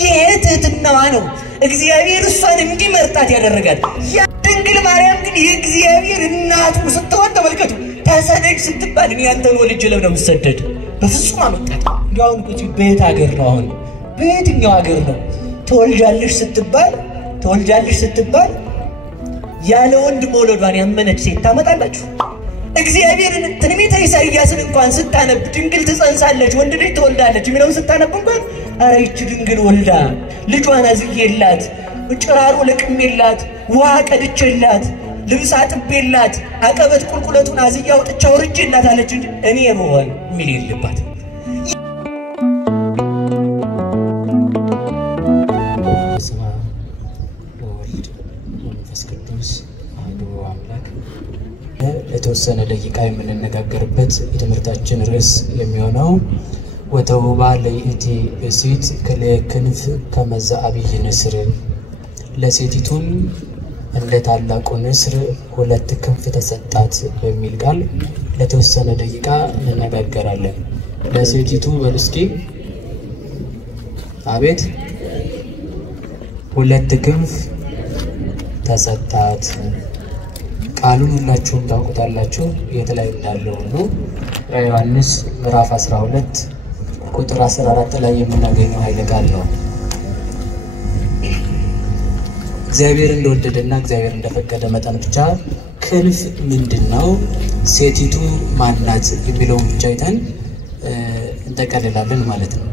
የትህትናዋ ነው እግዚአብሔር እሷን እንዲመርጣት ያደረጋት። ያ ድንግል ማርያም ግን የእግዚአብሔር እናቱ ስትሆን ተመልከቱ። ተሰደድ ስትባል እኔ አንተን ወልጄ ለምን ነው የምሰደድ? በፍጹም አመጣት። እንዲያው እንግዲህ በየት ሀገር ነው አሁን? በየትኛው ሀገር ነው ተወልጃለሽ ስትባል ያለ ወንድ መውለዷን ያመነች ሴት ታመጣላችሁ? እግዚአብሔርን ትንቢተ ኢሳይያስን እንኳን ስታነብ ድንግል ትጸንሳለች ወንድ ልጅ ትወልዳለች የሚለውን ስታነብ እንኳን ኧረ ይህች ድንግል ወልዳ ልጇን አዝዬላት ጭራሮ ለቅሜላት ውሃ ቀድቼላት ልብስ አጥቤላት አቀበት ቁልቁለቱን አዝዬ አውጥቼ አውርጄላት አለች እንጂ እኔ ብሆን የሚል የለባትም። ለተወሰነ ደቂቃ የምንነጋገርበት የትምህርታችን ርዕስ የሚሆነው ወተውባ ለይእቲ ብእሲት ክልክንፍ ከመዛ አብይ ንስር፣ ለሴቲቱም እንደ ታላቁ ንስር ሁለት ክንፍ ተሰጣት በሚል ቃል ለተወሰነ ደቂቃ እንነጋገራለን። ለሴቲቱ በልስኪ አቤት ሁለት ክንፍ ተሰጣት። ቃሉን ሁላችሁም ታውቁታላችሁ። የት ላይ እንዳለው ነው? ዮሐንስ ምዕራፍ 12 ቁጥር 14 ላይ የምናገኘው ኃይለ ቃል ነው። እግዚአብሔር እንደወደደና እግዚአብሔር እንደፈቀደ መጠን ብቻ ክንፍ ምንድነው፣ ሴቲቱ ማናት የሚለውን ብቻ አይተን እንጠቀልላለን ማለት ነው።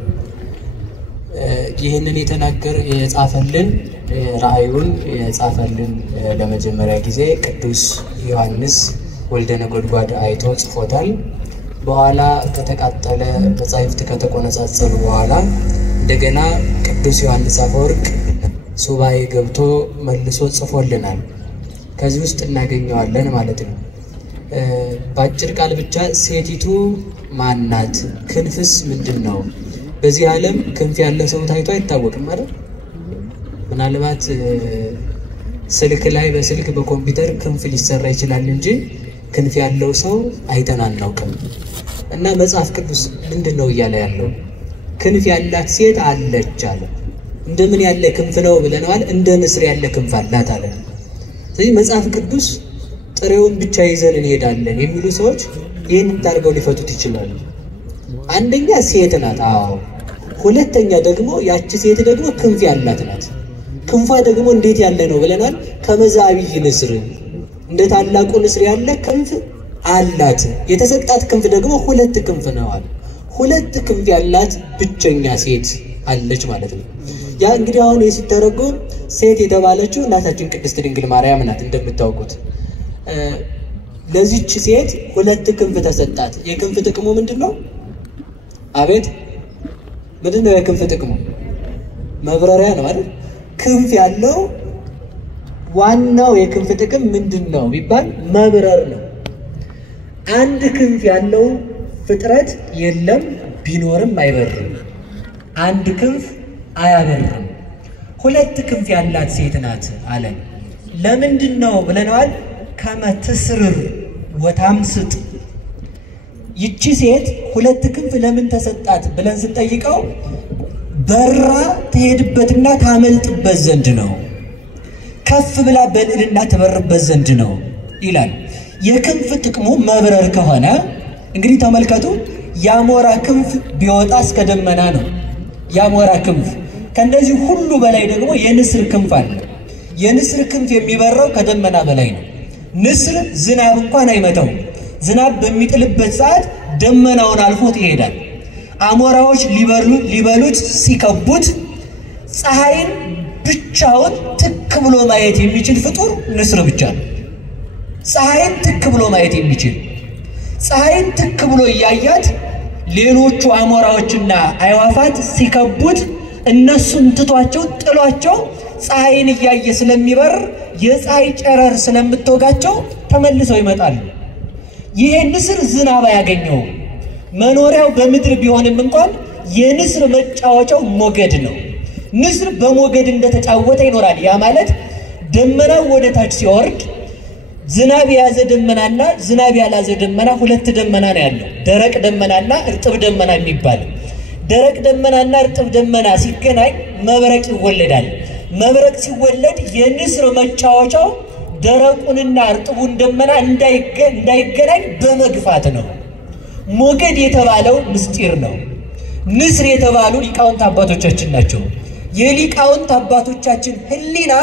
ይህንን የጻፈልን ራእዩን የጻፈልን ለመጀመሪያ ጊዜ ቅዱስ ዮሐንስ ወልደ ነጎድጓድ አይቶ ጽፎታል። በኋላ ከተቃጠለ መጻሕፍት ከተቆነጻጸሉ በኋላ እንደገና ቅዱስ ዮሐንስ አፈወርቅ ሱባኤ ገብቶ መልሶ ጽፎልናል። ከዚህ ውስጥ እናገኘዋለን ማለት ነው። በአጭር ቃል ብቻ ሴቲቱ ማናት፣ ክንፍስ ምንድነው? በዚህ ዓለም ክንፍ ያለ ሰው ታይቶ አይታወቅም ማለት ምናልባት ስልክ ላይ በስልክ በኮምፒውተር ክንፍ ሊሰራ ይችላል እንጂ ክንፍ ያለው ሰው አይተን አናውቅም። እና መጽሐፍ ቅዱስ ምንድነው እያለ ያለው? ክንፍ ያላት ሴት አለች አለ። እንደምን ያለ ክንፍ ነው ብለናል? እንደ ንስር ያለ ክንፍ አላት አለ። ስለዚህ መጽሐፍ ቅዱስ ጥሬውን ብቻ ይዘን እንሄዳለን የሚሉ ሰዎች ይህንን ታርገው ሊፈቱት ይችላሉ። አንደኛ ሴት ናት። አዎ። ሁለተኛ ደግሞ ያቺ ሴት ደግሞ ክንፍ ያላት ናት። ክንፏ ደግሞ እንዴት ያለ ነው ብለናል? ከመዛብይ ንስር እንደ ታላቁ ንስር ያለ ክንፍ አላት። የተሰጣት ክንፍ ደግሞ ሁለት ክንፍ ነው አለ። ሁለት ክንፍ ያላት ብቸኛ ሴት አለች ማለት ነው። ያ እንግዲህ አሁን ሲተረጎም ሴት የተባለችው እናታችን ቅድስት ድንግል ማርያም ናት። እንደምታውቁት ለዚህች ሴት ሁለት ክንፍ ተሰጣት። የክንፍ ጥቅሙ ምንድነው? አቤት ምንድነው የክንፍ ጥቅሙ? መብረሪያ ነው አይደል? ክንፍ ያለው ዋናው የክንፍ ጥቅም ምንድነው ቢባል መብረር ነው። አንድ ክንፍ ያለው ፍጥረት የለም፣ ቢኖርም አይበርም። አንድ ክንፍ አያበርም። ሁለት ክንፍ ያላት ሴት ናት አለ። ለምንድነው ብለናል? ከመትስርር ወታምስጥ። ይቺ ሴት ሁለት ክንፍ ለምን ተሰጣት ብለን ስንጠይቀው በራ ትሄድበትና ታመልጥበት ዘንድ ነው። ከፍ ብላ በልዕልና ትበርበት ዘንድ ነው ይላል። የክንፍ ጥቅሙ መብረር ከሆነ እንግዲህ ተመልከቱ፣ ያሞራ ክንፍ ቢወጣ እስከ ደመና ነው። ያሞራ ክንፍ ከነዚህ ሁሉ በላይ ደግሞ የንስር ክንፍ አለ። የንስር ክንፍ የሚበረው ከደመና በላይ ነው። ንስር ዝናብ እንኳን አይመታው። ዝናብ በሚጥልበት ሰዓት ደመናውን አልፎት ይሄዳል። አሞራዎች ሊበሉት ሲከቡት ፀሐይን ብቻውን ትክ ብሎ ማየት የሚችል ፍጡር ንስር ብቻ ነው። ፀሐይን ትክ ብሎ ማየት የሚችል ፀሐይን ትክ ብሎ ያያት ሌሎቹ አሞራዎችና አይዋፋት ሲከቡት እነሱን ትቷቸው ጥሏቸው ፀሐይን ያየ ስለሚበር የፀሐይ ጨረር ስለምትወጋቸው ተመልሰው ይመጣሉ። ይሄ ንስር ዝናብ ያገኘው መኖሪያው በምድር ቢሆንም እንኳን የንስር መጫወቻው ሞገድ ነው። ንስር በሞገድ እንደተጫወተ ይኖራል። ያ ማለት ደመናው ወደ ታች ሲወርድ ዝናብ ያዘ ደመናና ዝናብ ያላዘ ደመና ሁለት ደመና ነው ያለው። ደረቅ ደመናና እርጥብ ደመና የሚባል ደረቅ ደመናና እርጥብ ደመና ሲገናኝ መብረቅ ይወለዳል። መብረቅ ሲወለድ የንስር መጫወቻው ደረቁንና እርጥቡን ደመና እንዳይገናኝ በመግፋት ነው። ሞገድ የተባለው ምስጢር ነው። ንስር የተባሉ ሊቃውንት አባቶቻችን ናቸው። የሊቃውንት አባቶቻችን ህሊና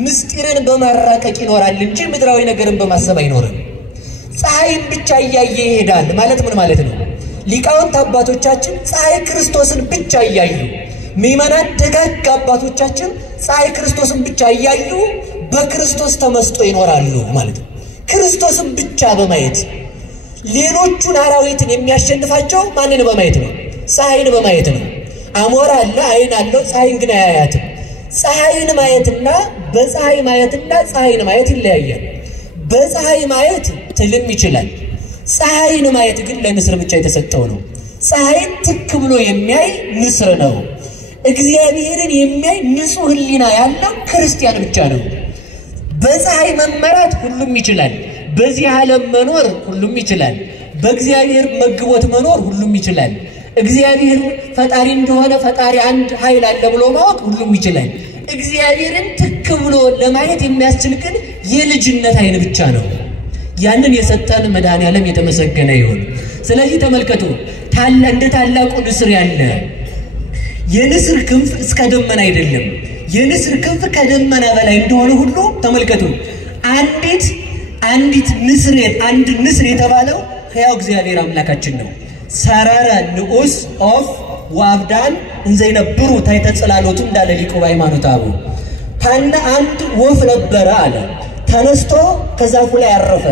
ምስጢርን በማራቀቅ ይኖራል እንጂ ምድራዊ ነገርን በማሰብ አይኖርም። ፀሐይን ብቻ እያየ ይሄዳል ማለት ምን ማለት ነው? ሊቃውንት አባቶቻችን ፀሐይ ክርስቶስን ብቻ እያዩ፣ ምእመናን ደጋግ አባቶቻችን ፀሐይ ክርስቶስን ብቻ እያዩ በክርስቶስ ተመስጦ ይኖራሉ ማለት ነው። ክርስቶስን ብቻ በማየት ሌሎቹን አራዊትን የሚያሸንፋቸው ማንን በማየት ነው? ፀሐይን በማየት ነው። አሞራ አለ፣ አይን አለው፣ ፀሐይን ግን አያያትም። ፀሐይን ማየትና በፀሐይ ማየትና ፀሐይን ማየት ይለያያል። በፀሐይ ማየት ትልም ይችላል። ፀሐይን ማየት ግን ለንስር ብቻ የተሰጠው ነው። ፀሐይን ትክ ብሎ የሚያይ ንስር ነው። እግዚአብሔርን የሚያይ ንጹሕ ህሊና ያለው ክርስቲያን ብቻ ነው። በፀሐይ መመራት ሁሉም ይችላል። በዚህ ዓለም መኖር ሁሉም ይችላል። በእግዚአብሔር መግቦት መኖር ሁሉም ይችላል። እግዚአብሔር ፈጣሪ እንደሆነ ፈጣሪ አንድ ኃይል አለ ብሎ ማወቅ ሁሉም ይችላል። እግዚአብሔርን ትክ ብሎ ለማየት የሚያስችል ግን የልጅነት አይን ብቻ ነው። ያንን የሰጠን መድኃኔዓለም የተመሰገነ ይሁን። ስለዚህ ተመልከቱ፣ እንደ ታላቁ ንስር ያለ የንስር ክንፍ እስከ ደመና አይደለም፣ የንስር ክንፍ ከደመና በላይ እንደሆነ ሁሉ ተመልከቱ። አንድ ንስር የተባለው ሕያው እግዚአብሔር አምላካችን ነው። ሰረረ ንዑስ ኦፍ ወአብዳን እንዘይነብሩ ታሕተ ጽላሎቱ እንዳለ ሊቁ በሃይማኖተ አበው። አንድ ወፍ ነበረ አለ፣ ተነስቶ ከዛፉ ላይ አረፈ።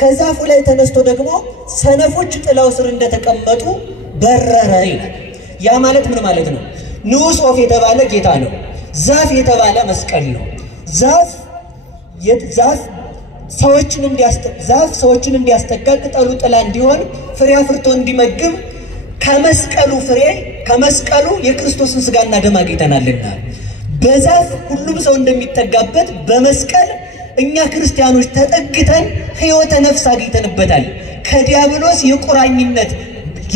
ከዛፉ ላይ ተነስቶ ደግሞ ሰነፎች ጥላው ስር እንደተቀመጡ በረረ ይላል። ያ ማለት ምን ማለት ነው? ንዑስ ኦፍ የተባለ ጌታ ነው። ዛፍ የተባለ መስቀል ነው። ዛፍ ሰዎችን እንዲያስጠጋ ቅጠሉ ጥላ እንዲሆን ፍሬ አፍርቶ እንዲመግብ ከመስቀሉ የክርስቶስን ሥጋና ደም አግኝተናልና በዛፍ ሁሉም ሰው እንደሚጠጋበት በመስቀል እኛ ክርስቲያኖች ተጠግተን ሕይወተ ነፍስ አግኝተንበታል። ከዲያብሎስ የቁራኝነት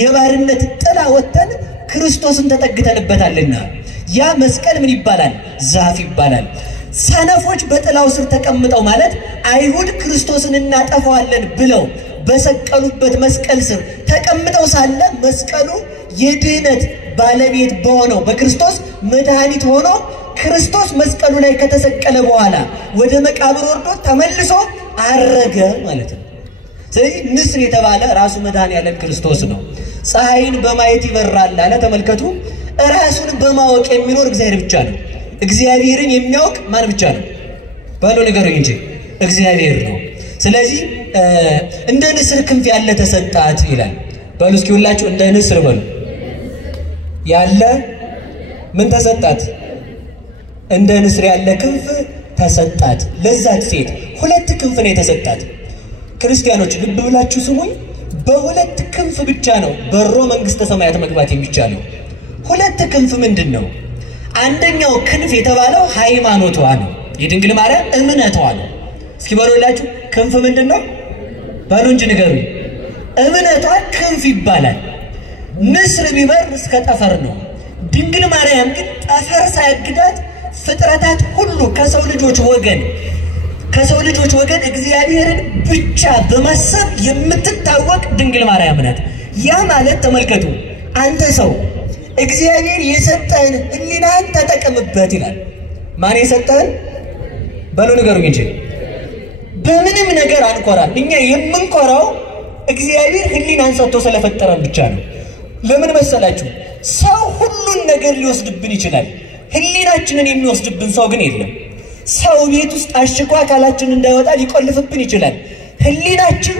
የባርነት ጥላ ወጥተን ክርስቶስን ተጠግተንበታልና ያ መስቀል ምን ይባላል? ዛፍ ይባላል። ሰነፎች በጥላው ስር ተቀምጠው ማለት አይሁድ ክርስቶስን እናጠፋዋለን ብለው በሰቀሉበት መስቀል ስር ተቀምጠው ሳለ መስቀሉ የድህነት ባለቤት በሆነው በክርስቶስ መድኃኒት ሆኖ ክርስቶስ መስቀሉ ላይ ከተሰቀለ በኋላ ወደ መቃብር ወርዶ ተመልሶ አረገ ማለት ነው። ስለዚህ ንስር የተባለ ራሱ መድኃኔዓለም ክርስቶስ ነው። ፀሐይን በማየት ይበራል አለ። ተመልከቱ፣ ራሱን በማወቅ የሚኖር እግዚአብሔር ብቻ ነው። እግዚአብሔርን የሚያውቅ ማን ብቻ ነው? ባሉ ነገሩኝ እንጂ እግዚአብሔር ነው። ስለዚህ እንደ ንስር ክንፍ ያለ ተሰጣት ይላል። ባሉ እስኪ ሁላችሁ እንደ ንስር በሉ ያለ ምን ተሰጣት? እንደ ንስር ያለ ክንፍ ተሰጣት። ለዛች ሴት ሁለት ክንፍ ነው የተሰጣት። ክርስቲያኖች ልብ ብላችሁ ስሙኝ። በሁለት ክንፍ ብቻ ነው በሮ መንግስተ ሰማያት መግባት የሚቻለው። ሁለት ክንፍ ምንድን ነው? አንደኛው ክንፍ የተባለው ሃይማኖቷ ነው፣ የድንግል ማርያም እምነቷ ነው። እስኪ በሉላችሁ ክንፍ ምንድን ነው? በሉ እንጂ ንገሩ። እምነቷ ክንፍ ይባላል። ንስር ቢበር እስከ ጠፈር ነው። ድንግል ማርያም ግን ጠፈር ሳያግዳት ፍጥረታት ሁሉ ከሰው ልጆች ወገን እግዚአብሔርን ብቻ በማሰብ የምትታወቅ ድንግል ማርያም ናት። ያ ማለት ተመልከቱ፣ አንተ ሰው እግዚአብሔር የሰጠህን ህሊናን ተጠቀምበት ይላል። ማን የሰጠህን? በሉ ንገሩኝ እንጂ በምንም ነገር አንኮራም። እኛ የምንኮራው እግዚአብሔር ህሊናን ሰጥቶ ስለፈጠረን ብቻ ነው። ለምን መሰላችሁ? ሰው ሁሉን ነገር ሊወስድብን ይችላል። ህሊናችንን የሚወስድብን ሰው ግን የለም። ሰው ቤት ውስጥ አሽኮ አካላችን እንዳይወጣ ሊቆልፍብን ይችላል። ህሊናችን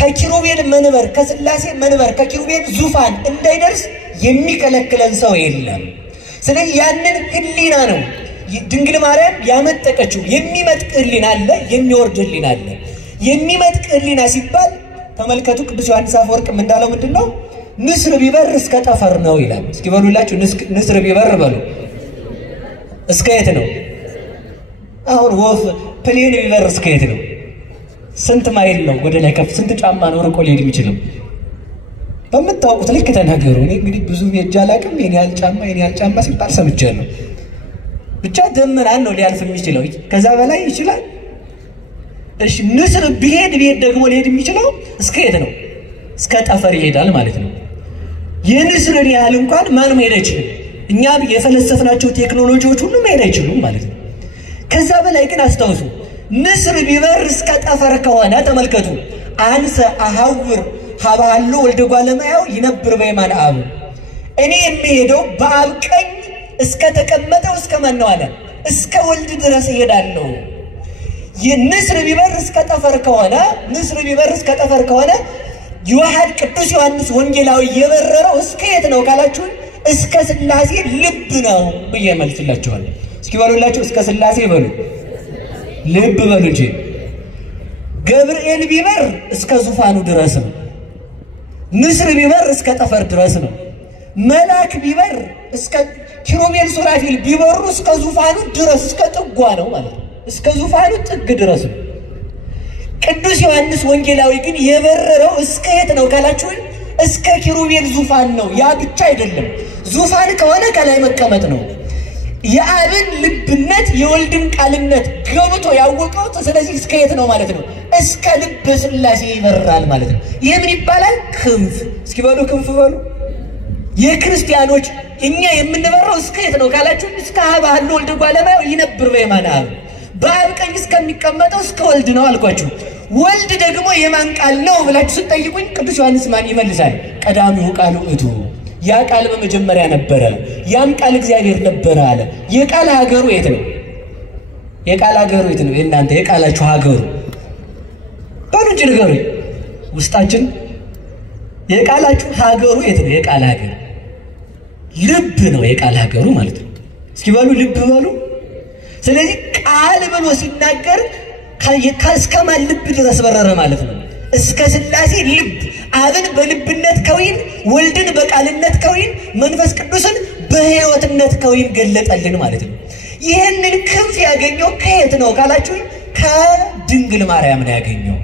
ከኪሩቤል መንበር፣ ከስላሴ መንበር፣ ከኪሩቤል ዙፋን እንዳይደርስ የሚከለክለን ሰው የለም። ስለዚህ ያንን ህሊና ነው ድንግል ማርያም ያመጠቀችው። የሚመጥቅ ህሊና አለ፣ የሚወርድ ህሊና አለ። የሚመጥቅ ህሊና ሲባል ተመልከቱ፣ ቅዱስ ዮሐንስ አፈወርቅ እንዳለው ምንድነው? ንስር ቢበር እስከ ጠፈር ነው ይላል። እስኪ በሉላችሁ ንስር ቢበር በሉ እስከ የት ነው? አሁን ወፍ ፕሌን ቢበር እስከ የት ነው? ስንት ማይል ነው ወደ ላይ ከፍ? ስንት ጫማ ነው ርቆ ሊሄድ የሚችለው? በምታውቁት ልክ ተናገሩ። እኔ እንግዲህ ብዙ የጃላቅም የኔ ያልጫማ ሲባል ሰምቻለሁ። ብቻ ደመናን ነው ሊያልፍ የሚችለው፣ ከዛ በላይ ይችላል። እሺ ንስር ቢሄድ ደግሞ ሊሄድ የሚችለው እስከ የት ነው? እስከ ጠፈር ይሄዳል ማለት ነው። የንስርን ያህል እንኳን ማን መሄድ አይችልም። እኛ የፈለሰፍናቸው ቴክኖሎጂዎች ሁሉ መሄድ አይችሉም ማለት ነው። ከዛ በላይ ግን አስተውሱ፣ ንስር ቢበር እስከ ጠፈር ከሆነ ተመልከቱ፣ አንሰ አሐውር ሀባሉ ወልደ ጓለማያው ይነብር በየማነ አብ፣ እኔ የሚሄደው በአብ ቀኝ እስከ ተቀመጠው እስከ ማን ነው አለ? እስከ ወልድ ድረስ እሄዳለሁ። ንስር ቢበር እስከ ጠፈር ከሆነ ዮሐን ቅዱስ ዮሐንስ ወንጌላዊ የበረረው እስከ የት ነው ካላችሁ እስከ ሥላሴ ልብ ነው ብዬ መልስላችኋለሁ። እስኪ በሉላችሁ፣ እስከ ሥላሴ በሉ፣ ልብ በሉ እንጂ። ገብርኤል ቢበር እስከ ዙፋኑ ድረስ ነው። ንስር ቢበር እስከ ጠፈር ድረስ ነው። መልአክ ቢበር እስከ ኪሩቤል ሱራፊል ቢበሩ እስከ ዙፋኑ ድረስ እስከ ጥጓ ነው ማለት ነው። እስከ ዙፋኑ ጥግ ድረስ ነው። ቅዱስ ዮሐንስ ወንጌላዊ ግን የበረረው እስከ የት ነው ካላችሁ እስከ ኪሩቤል ዙፋን ነው። ያ ብቻ አይደለም፣ ዙፋን ከሆነ ከላይ መቀመጥ ነው። የአብን ልብነት የወልድን ቃልነት ገብቶ ያወቀው ስለዚህ እስከ የት ነው ማለት ነው? እስከ ልበ ሥላሴ ይበራል ማለት ነው። ይሄ ምን ይባላል? ክንፍ። እስኪ በሉ ክንፍ በሉ። የክርስቲያኖች እኛ የምንበረው እስከ የት ነው ካላችሁ እስከ ሀባሉ ወልደ ጓለማያው ይነብር በየማነ አብ፣ በአብ ቀኝ እስከሚቀመጠው እስከ ወልድ ነው አልኳችሁ። ወልድ ደግሞ የማን ቃል ነው ብላችሁ ስትጠይቁኝ ቅዱስ ዮሐንስ ማን ይመልሳል? ቀዳሚው ቃል ውእቱ፣ ያ ቃል በመጀመሪያ ነበረ፣ ያም ቃል እግዚአብሔር ነበረ አለ። የቃል ሀገሩ የት ነው? የቃል ሀገሩ የት ነው? የእናንተ የቃላችሁ ሀገሩ በሉ እንጂ ንገሩኝ። ውስጣችን የቃላችሁ ሀገሩ የት ነው? የቃል ሀገር ልብ ነው። የቃል ሀገሩ ማለት ነው። እስኪ በሉ ልብ በሉ። ስለዚህ ቃል ብሎ ሲናገር ከማን ልብ ድረስ በረረ ማለት ነው? እስከ ሥላሴ ልብ። አብን በልብነት ከዊን፣ ወልድን በቃልነት ከዊን፣ መንፈስ ቅዱስን በሕይወትነት ከዊን ገለጠልን ማለት ነው። ይህንን ክንፍ ያገኘው ከየት ነው ካላችሁ ከድንግል ማርያም ነው ያገኘው።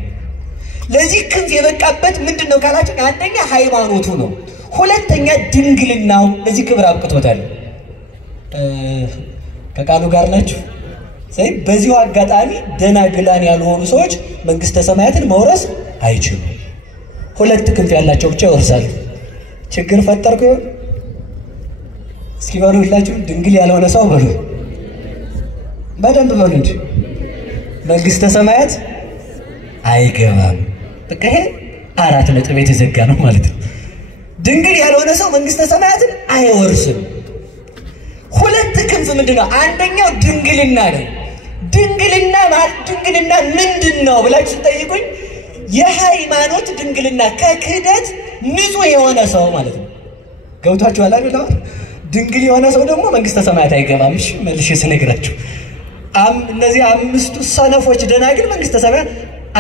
ለዚህ ክንፍ የበቃበት ምንድን ነው ካላችሁ አንደኛ ሃይማኖቱ ነው፣ ሁለተኛ ድንግልናው ለዚህ ክብር አብቅቶታል። ከቃሉ ጋር ናችሁ? በዚሁ አጋጣሚ ደናግላን ያልሆኑ ሰዎች መንግስተ ሰማያትን መውረስ አይችሉም። ሁለት ክንፍ ያላቸው ብቻ ይወርሳሉ። ችግር ፈጠርኩ ይሆን? እስኪ በሉላችሁ፣ ድንግል ያልሆነ ሰው በሉ፣ በደንብ በሉ እንጂ መንግስተ ሰማያት አይገባም። በቃ ይሄ 4 ነጥብ የተዘጋ ነው ማለት ነው። ድንግል ያልሆነ ሰው መንግስተ ሰማያትን አይወርስም። ሁለት ክንፍ ምንድነው? አንደኛው ድንግልና ነው። ድንግልና ማለት ድንግልና ምንድነው ብላችሁ ጠይቁኝ። የሃይማኖት ድንግልና ከክህደት ንጹህ የሆነ ሰው ማለት ነው። ገብቷችኋል አይደል? ድንግል የሆነ ሰው ደግሞ መንግስተ ሰማያት አይገባም። እሺ መልሼ ስነግራችሁ እነዚህ 5ቱ ሰነፎች ደናግል መንግስተ ሰማያት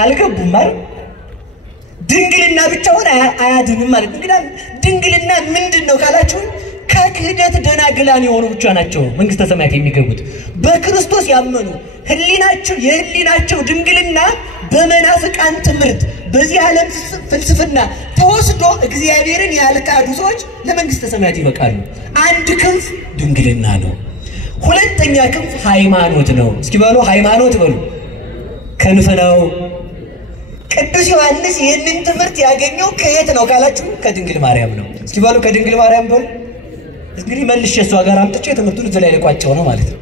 አልገቡም ማለት ድንግልና ብቻውን አያድንም ማለት ነው። ድንግልና ምንድነው ካላችሁ ከክህደት ደናግላን የሆኑ ብቻ ናቸው መንግስተ ሰማያት የሚገቡት። በክርስቶስ ያመኑ የህሊናቸው ድንግልና በመናፍቃን ትምህርት በዚህ ዓለም ፍልስፍና ተወስዶ እግዚአብሔርን ያልካዱ ሰዎች ለመንግስተ ሰማያት ይበቃሉ። አንድ ክንፍ ድንግልና ነው። ሁለተኛ ክንፍ ሃይማኖት ነው። እስኪ በሉ ሃይማኖት በሉ፣ ክንፍ ነው። ቅዱስ ዮሐንስ ይህንን ትምህርት ያገኘው ከየት ነው ካላችሁ ከድንግል ማርያም ነው። እስኪ በሉ ከድንግል ማርያም በሉ። እንግዲህ መልሼ እሷ ጋር አምጥቼ ትምህርቱን እዚህ ላይ ልቋጨው ነው ማለት ነው።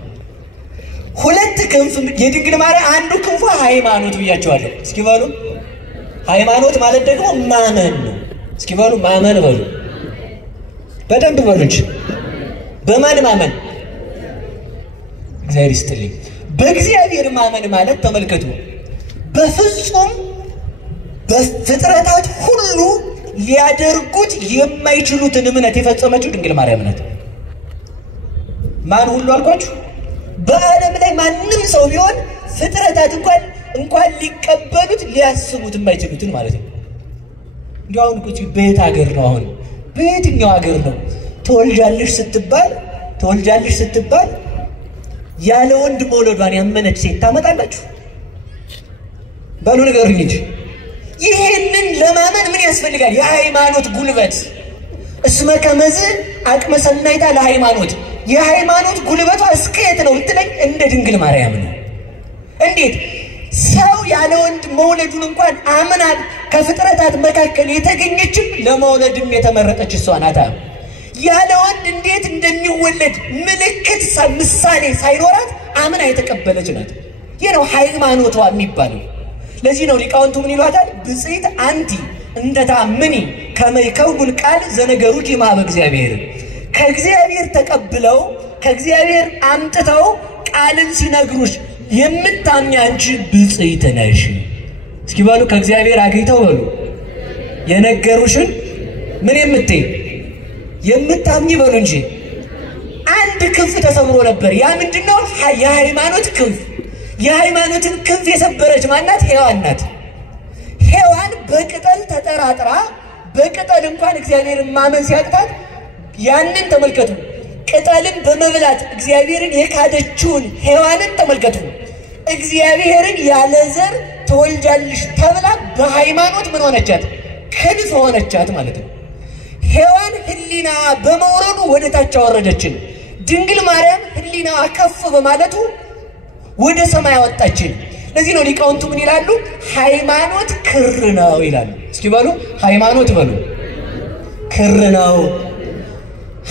ሁለት ክንፍ የድንግል ማርያም አንዱ ክንፉ ሃይማኖት ብያቸዋለሁ። እስኪ በሉ ሃይማኖት ማለት ደግሞ ማመን ነው። እስኪ በሉ ማመን በሉ፣ በደንብ በሉ እንጂ በማን ማመን? እግዚአብሔር ይስጥልኝ። በእግዚአብሔር ማመን ማለት ተመልከቱ፣ በፍጹም በፍጥረታት ሁሉ ሊያደርጉት የማይችሉትን እምነት የፈጸመችው ድንግል ማርያም ናት። ማን ሁሉ አልኳችሁ? በዓለም ላይ ማንም ሰው ቢሆን ፍጥረታት እንኳን ሊቀበሉት ሊያስቡት የማይችሉትን ማለት ነው። እንዲያው አሁን ቁጭ በየት ሀገር ነው? አሁን በየትኛው ሀገር ነው ተወልጃለሽ ስትባል ያለ ወንድ መውለዷን ያመነች ሴት ታመጣላችሁ? በሉ ንገሩኝ እንጂ ይሄንን ለማመን ምን ያስፈልጋል? የሃይማኖት ጉልበት። እስመ ከመዝ አቅመ ሰናይታ ለሃይማኖት የሃይማኖት ጉልበቷ እስከየት ነው ብትለኝ እንደ ድንግል ማርያም ነው። እንዴት ሰው ያለ ወንድ መውለዱን እንኳን አምና ከፍጥረታት መካከል የተገኘችም ለመውለድም የተመረጠች እሷ ናት። ያለ ወንድ እንዴት እንደሚወለድ ምልክት ምሳሌ ሳይኖራት አምና የተቀበለች ናት። ይህ ነው ሃይማኖቷ የሚባለው። ለዚህ ነው ሊቃውንቱ ምን ይሏታል? ብጽዕት አንቲ እንደ ታምኒ ከመ ይከውን ቃል ዘነገሩኪ እምኀበ እግዚአብሔር። ከእግዚአብሔር ተቀብለው ከእግዚአብሔር አምጥተው ቃልን ሲነግሩሽ የምታምኚ አንቺ ብጽዕት ነሽ። እስኪ በሉ ከእግዚአብሔር አግኝተው በሉ የነገሩሽን ምን የምትይ የምታምኚ በሉ እንጂ። አንድ ክንፍ ተሰብሮ ነበር። ያ ምንድነው? የሃይማኖት ክንፍ። የሃይማኖትን ክንፍ የሰበረች ማናት? ሔዋን ናት። ሔዋን በቅጠል ተጠራጥራ በቅጠል እንኳን እግዚአብሔርን ማመን ሲያቅታት ያንን ተመልከቱ። ቅጠልን በመብላት እግዚአብሔርን የካደችውን ሔዋንን ተመልከቱ። እግዚአብሔርን ያለ ዘር ተወልጃለሽ ተብላ በሃይማኖት ምን ሆነቻት? ክንፍ ሆነቻት ማለት ነው። ሔዋን ህሊናዋ በመውረዱ ወደ ታች አወረደችን። ድንግል ማርያም ህሊናዋ ከፍ በማለቱ ወደ ሰማይ አወጣችን። ለዚህ ነው ሊቃውንቱ ምን ይላሉ? ሃይማኖት ክር ነው ይላሉ። እስኪ በሉ ሃይማኖት በሉ ክር ነው።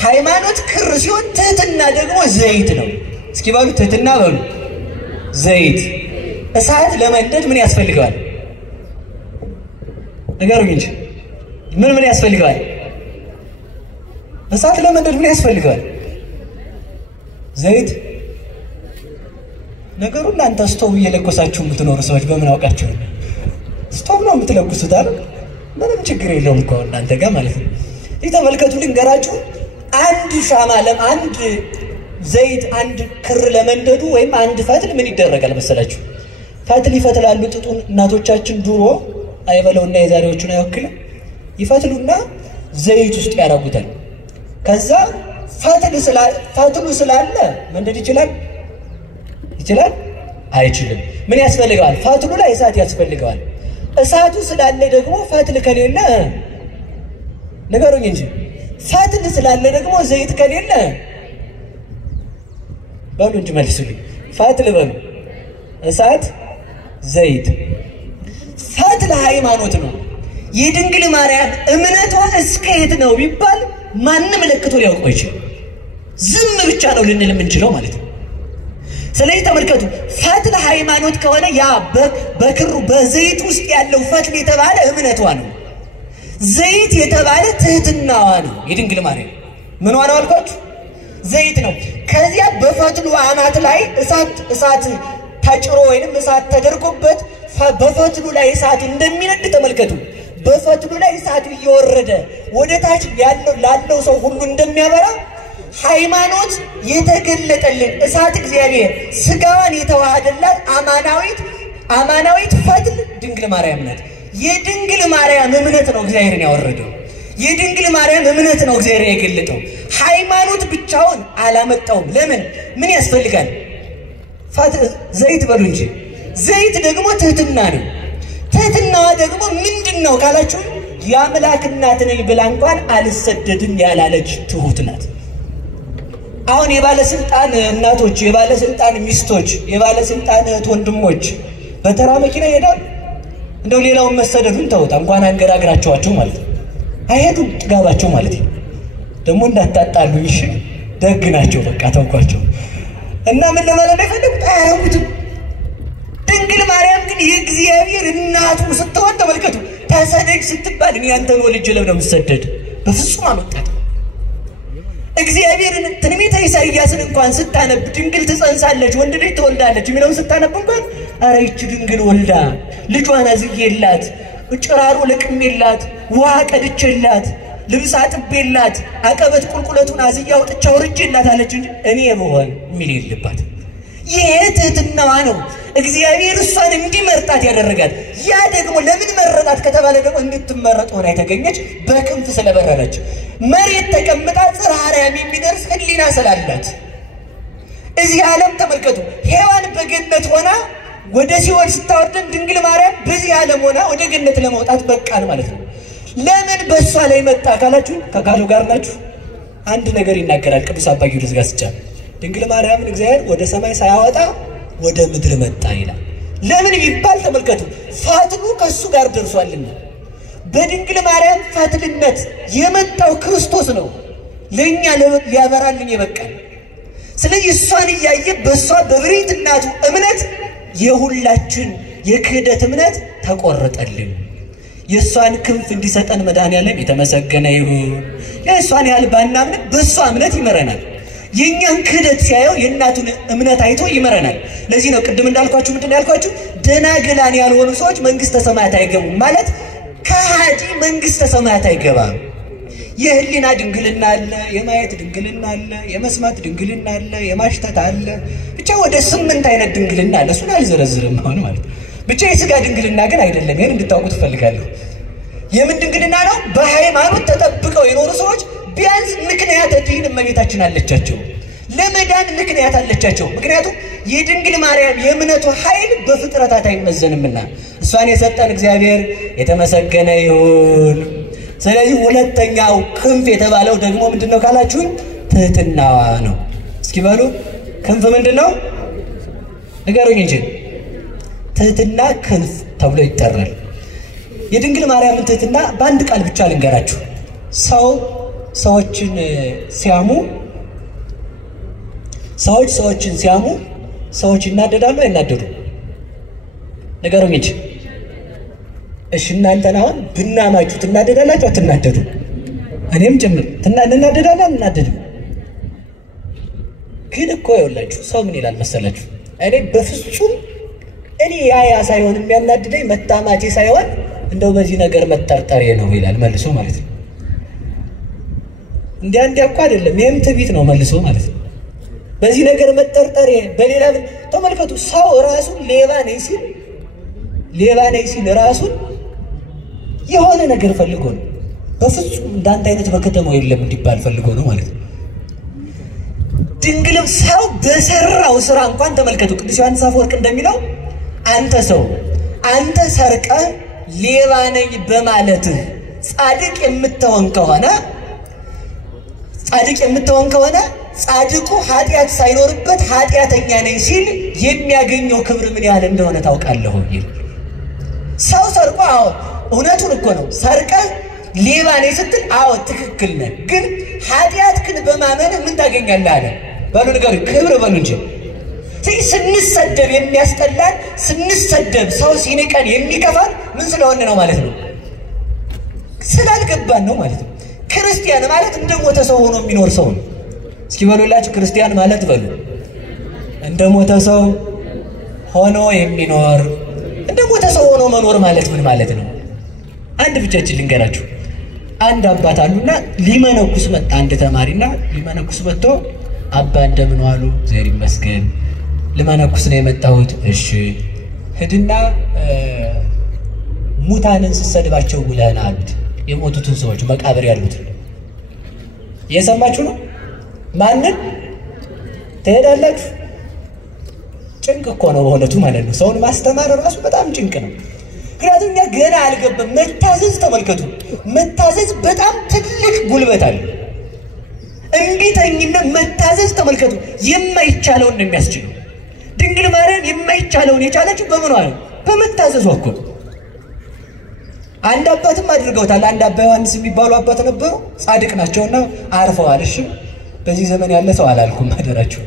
ሃይማኖት ክር ሲሆን ትህትና ደግሞ ዘይት ነው። እስኪ በሉ ትህትና በሉ ዘይት። እሳት ለመንደድ ምን ያስፈልጋል? ንገሩኝ እንጂ ምን ያስፈልጋል? እሳት ለመንደድ ምን ያስፈልጋል? ዘይት። ነገሩ እናንተ ስቶቭ እየለኮሳችሁ የምትኖሩ ሰዎች በምን አውቃችሁ? ስቶቭ ነው የምትለኩሱት አይደል? ምንም ችግር የለውም እኮ እናንተ ጋር ማለት ነው። ይተመልከቱ ልንገራችሁ። አንድ ሻማ አንድ ዘይት አንድ ክር ለመንደዱ ወይም አንድ ፈትል ምን ይደረጋል መሰላችሁ? ፈትል ይፈትላሉ። ጥጡን እናቶቻችን ድሮ አይበለውና የዛሬዎቹን አይወክልም። ይፈትሉና ዘይት ውስጥ ያረጉታል። ከዛ ፈትሉ ስላለ መንደድ ይችላል? አይችልም። ምን ያስፈልጋል? ፈትሉ ላይ እሳት ያስፈልጋል። እሳቱ ስላለ ደግሞ ፈትል ከሌለ ነገሩኝ እንጂ ፈትል ስላለ ደግሞ ዘይት ከሌለ በሉ እንጂ መልሱልኝ። ፈትል በሉ እሳት ዘይት። ፈትል ሃይማኖት ነው። የድንግል ማርያም እምነቷ እስከየት ነው ቢባል ማንም ለክቶ ሊያውቀው ይችላል። ዝም ብቻ ነው ልንል የምንችለው ማለት ነው። ስለዚህ ተመልከቱ፣ ፈትል ሃይማኖት ከሆነ ያ በክሩ በዘይት ውስጥ ያለው ፈትል የተባለ እምነቷ ነው። ዘይት የተባለ ትህትናዋ ነው። የድንግል ማርያም ምን ነው አልኳችሁ? ዘይት ነው። ከዚያ በፈትሉ አናት ላይ እሳት ተጭሮ ወይንም እሳት ተደርጎበት በፈትሉ ላይ እሳት እንደሚነድ ተመልከቱ። በፈትሉ ላይ እሳት እየወረደ ወደ ታች ላለው ሰው ሁሉ እንደሚያበራ ሃይማኖት የተገለጠልን እሳት እግዚአብሔር ስጋዋን የተዋሃደላት አማናዊት ፈትል ድንግል ማርያም ናት። የድንግል ማርያም እምነት ነው እግዚአብሔርን ያወረደው። የድንግል ማርያም እምነት ነው እግዚአብሔር የገለጠው። ሃይማኖት ብቻውን አላመጣውም። ለምን? ምን ያስፈልጋል? ዘይት በሉ እንጂ። ዘይት ደግሞ ትህትና ነው። ትህትናዋ ደግሞ ምንድነው ካላችሁ የአምላክ እናት ነኝ ብላ እንኳን አልሰደድም ያላለች ትሁት ናት። አሁን የባለስልጣን እናቶች፣ የባለስልጣን ሚስቶች፣ የባለስልጣን ወንድሞች በተራ መኪና ይሄዳሉ። እንደው ሌላውን መሰደዱን ተውት፣ እንኳን አንገራግራቸዋቸው ማለት ነው። አይሄዱም ጥጋባቸው ማለት ነው። ደግሞ እንዳታጣሉ እሺ፣ ደግ ናቸው በቃ ተውኳቸው። እና ምን ለማለት ነው የፈለጉት? አያውቁትም። ድንግል ማርያም ግን የእግዚአብሔር እናቱ ስትሆን ተመልከቱ። ተሰደድ ስትባል እኔ አንተን ወልጄ ለምን የምሰደድ? በፍጹም አልወጣት። እግዚአብሔርን ትንቢተ ኢሳይያስን እንኳን ስታነብ ድንግል ትጸንሳለች ወንድ ልጅ ትወልዳለች የሚለውን ስታነብ እንኳን ኧረ ይህች ድንግል ወልዳ ልጇን አዝዬላት ጭራሮ ለቅሜላት ውሃ ቀድቼላት ልብስ አጥቤላት አቀበት ቁልቁለቱን አዝያ አውጥቼ አውርጄላት አለች እንጂ እኔ ብሆን የሚል የለባት። ይሄ ትህትናዋ ነው እግዚአብሔር እሷን እንዲመርጣት ያደረጋት። ያ ደግሞ ለምን መረጣት ከተባለ ደግሞ እንድትመረጥ ሆና የተገኘች በክንፍ ስለበረረች መሬት ተቀምጣ ጽርሐ አርያም የሚደርስ ህሊና ስላላት። እዚህ ዓለም ተመልከቱ፣ ሔዋን በገነት ሆና ወደ ሲኦል ስታወርደን ድንግል ማርያም በዚህ ዓለም ሆና ወደ ገነት ለመውጣት በቃን ማለት ነው። ለምን በሷ ላይ መጣ ካላችሁ ከቃሉ ጋር ናችሁ። አንድ ነገር ይናገራል ቅዱስ አባ ጊዮርጊስ ዘጋስጫ ድንግል ማርያምን እግዚአብሔር ወደ ሰማይ ሳያወጣ ወደ ምድር መጣ ይላል። ለምን ቢባል ተመልከቱ፣ ፋትሉ ከሱ ጋር ደርሷልና። በድንግል ማርያም ፋትልነት የመጣው ክርስቶስ ነው ለኛ ሊያበራልን የበቃል። ስለዚህ እሷን እያየ በሷ በብሪት እናቱ እምነት የሁላችን የክህደት እምነት ተቆረጠልን። የሷን ክንፍ እንዲሰጠን መድኃኒዓለም የተመሰገነ ይሁን። የሷን ያህል ባናምን በሷ እምነት ይመረናል። የኛን ክህደት ሲያየው የእናቱን እምነት አይቶ ይመረናል። ለዚህ ነው ቅድም እንዳልኳችሁ ምንድን ያልኳችሁ ደናግላን ያልሆኑ ሰዎች መንግስተ ሰማያት አይገቡም ማለት ከሃዲ መንግስተ ሰማያት አይገባም። የህሊና ድንግልና አለ፣ የማየት ድንግልና አለ፣ የመስማት ድንግልና አለ፣ የማሽተት አለ። ብቻ ወደ 8 አይነት ድንግልና አለ። እሱን አልዘረዝርም አሁን ማለት ብቻ የሥጋ ድንግልና ግን አይደለም። ይሄን እንድታውቁት ፈልጋለሁ። የምን ድንግልና ነው? በሃይማኖት ተጠብቀው የኖሩ ሰዎች ቢያንስ ምክንያት ድህን እመቤታችን አለቻቸው፣ ለመዳን ምክንያት አለቻቸው። ምክንያቱም የድንግል ማርያም የእምነቱ ኃይል በፍጥረታት አይመዘንምና እሷን የሰጠን እግዚአብሔር የተመሰገነ ይሁን። ስለዚህ ሁለተኛው ክንፍ የተባለው ደግሞ ምንድነው ካላችሁኝ ትህትናዋ ነው። እስኪ በሉ ክንፍ ምንድነው ንገሩኝ እንጂ። ትህትና ክንፍ ተብሎ ይጠራል። የድንግል ማርያምን ትህትና በአንድ ቃል ብቻ ልንገራችሁ። ሰዎችን ሲያሙ ሰዎች ይናደዳሉ አይናደዱ? ንገሩኝ እንጂ። እሺ እናንተን አሁን ብናማችሁ ትናደዳላችሁ አትናደዱ? እኔም ጭምር እንናደዳለን አንናደድም? ግን እኮ ይኸውላችሁ ሰው ምን ይላል መሰላችሁ? እኔ በፍጹም ያ ሳይሆን የሚያናድደኝ መታማቴ ሳይሆን እንደው በዚህ ነገር መጠርጠሬ ነው ይላል መልሶ ማለት ነው። እንዲያ እኮ አይደለም፣ ይሄም ትዕቢት ነው መልሶ ማለት ነው። በዚህ ነገር መጠርጠሬ በሌላ ተመልከቱ። ሰው ራሱን ሌባ ነኝ ሲል ራሱን የሆነ ነገር ፈልጎ ነው። በፍጹም እንዳንተ አይነት በከተማው የለም እንዲባል ፈልጎ ነው ማለት ነው። ድንግልም ሰው በሰራው ስራ እንኳን ተመልከቱ። ቅዱስ ዮሐንስ አፈወርቅ እንደሚለው አንተ ሰርቀህ ሌባ ነኝ በማለትህ ጻድቅ የምትሆን ከሆነ ጻድቁ ኃጢአት ሳይኖርበት ኃጢአተኛ ነኝ ሲል የሚያገኘው ክብር ምን ያህል እንደሆነ ታውቃለህ ይል። ሰው ሰርቆ እውነቱን እኮ ነው። ሰርቀህ ሌባ ነኝ ስትል ትክክል ነህ፣ ግን ኃጢአትህን በማመን ምን ታገኛለህ አለ። በሉ ንገሩ ክብር በሉ እንጂ። ስንሰደብ የሚያስጠላን ስንሰደብ ሰው ሲንቀን የሚከፋን ምን ስለሆነ ነው ማለት ነው? ስላልገባን ነው ማለት ነው። ክርስቲያን ማለት እንደሞተ ሰው ሆኖ የሚኖር ሰው ነው። እስኪ በሉላችሁ ክርስቲያን ማለት በሉ እንደሞተ ሰው ሆኖ የሚኖር። እንደሞተ ሰው ሆኖ መኖር ማለት ምን ማለት ነው? አንድ ብቻችን ልንገራችሁ። አንድ አባት አሉና ሊመነኩስ መጣ። አንድ ተማሪና ሊመነኩስ መጥቶ አባ እንደምን ዋሉ? እግዚአብሔር ይመስገን ልመነኩስ ነው የመጣሁት። እሺ ሄድና ሙታንን ስሰድባቸው ውለና አሉት። የሞቱትን ሰዎች መቃብር ያሉት እየሰማችሁ ነው። ማንን ትሄዳላችሁ? ጭንቅ እኮ ነው በእውነቱ ማለት ነው። ሰውን ማስተማር ራሱ በጣም ጭንቅ ነው። ምክንያቱም እኛ ገና አልገባም። መታዘዝ ተመልከቱ። መታዘዝ በጣም ትልቅ ጉልበት አለ። እምቢተኝነት መታዘዝ ተመልከቱ የማይቻለውን ነው የሚያስችለው። ድንግል ማርያም የማይቻለውን የቻለችው በምን ነው? በመታዘዟ እኮ። አንድ አባትም አድርገውታል። አንድ አባ ዮሐንስ የሚባሉ አባት ነበሩ። ጻድቅ ናቸውና አርፈዋል። እሺ በዚህ ዘመን ያለ ሰው አላልኩም አደራችሁ።